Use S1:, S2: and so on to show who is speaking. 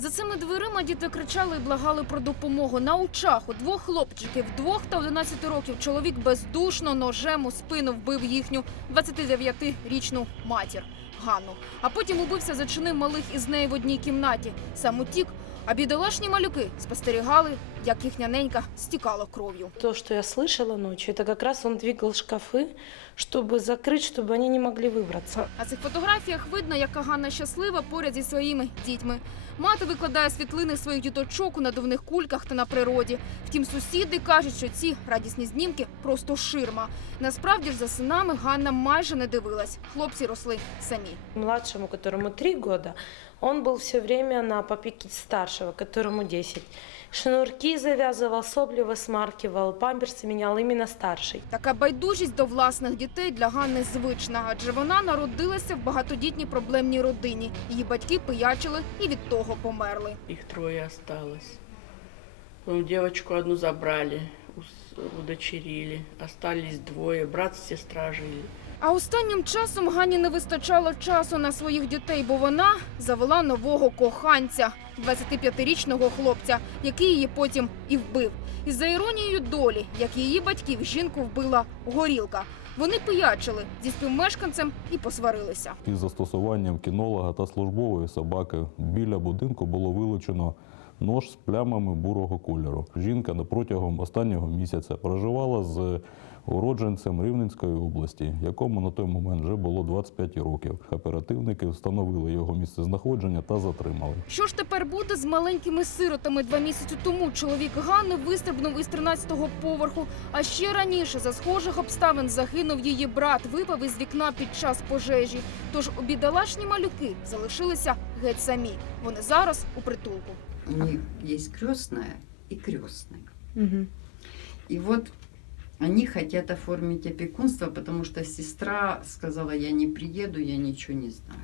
S1: За цими дверима діти кричали і благали про допомогу. На очах у двох хлопчиків, двох та 11 років, чоловік бездушно ножем у спину вбив їхню 29-річну матір Ганну. А потім убився, зачинив малих із нею в одній кімнаті. Сам утік, а бідолашні малюки спостерігали, як їхня ненька стікала кров'ю.
S2: То, что я слышала ночью, это как раз он двигал шкафы, чтобы закрыть, чтобы они не могли выбраться.
S1: На цих фотографіях видно, яка Ганна щаслива поряд зі своїми дітьми. Мати викладає світлини своїх діточок у надувних кульках та на природі. Втім, сусіди кажуть, що ці радісні знімки просто ширма. Насправді ж за синами Ганна майже не дивилась. Хлопці росли самі.
S2: Младшему, которому три года, он был все время на попеке старшего, которому 10. Шнурки завязывал, сопли высмаркивал, памперсы менял именно старший.
S1: Така байдужість до власних дітей для Ганни звична, адже вона народилася в багатодітній проблемній родині. Її батьки пиячили і від того померли.
S3: Их трое осталось. Ну, девочку одну забрали, удочерили. Остались двое, брат и сестра жили.
S1: А останнім часом Гані не вистачало часу на своїх дітей, бо вона завела нового коханця, 25-річного хлопця, який її потім і вбив. І за іронією долі, як її батьків, жінку вбила горілка. Вони пиячили зі співмешканцем і посварилися.
S4: Із застосуванням кінолога та службової собаки біля будинку було вилучено нож з плямами бурого кольору. Жінка протягом останнього місяця проживала з уродженцем Рівненської області, якому на той момент вже було 25 років. Оперативники встановили його місцезнаходження та затримали.
S1: Що ж тепер буде з маленькими сиротами? Два місяці тому чоловік Ганни вистрибнув із 13-го поверху. А ще раніше за схожих обставин загинув її брат, випав із вікна під час пожежі. Тож у бідолашні малюки залишилися геть самі. Вони зараз у притулку.
S5: У них есть крестная и крестный. И вот они хотят оформить опекунство, потому что сестра сказала, я не приеду, я ничего не знаю.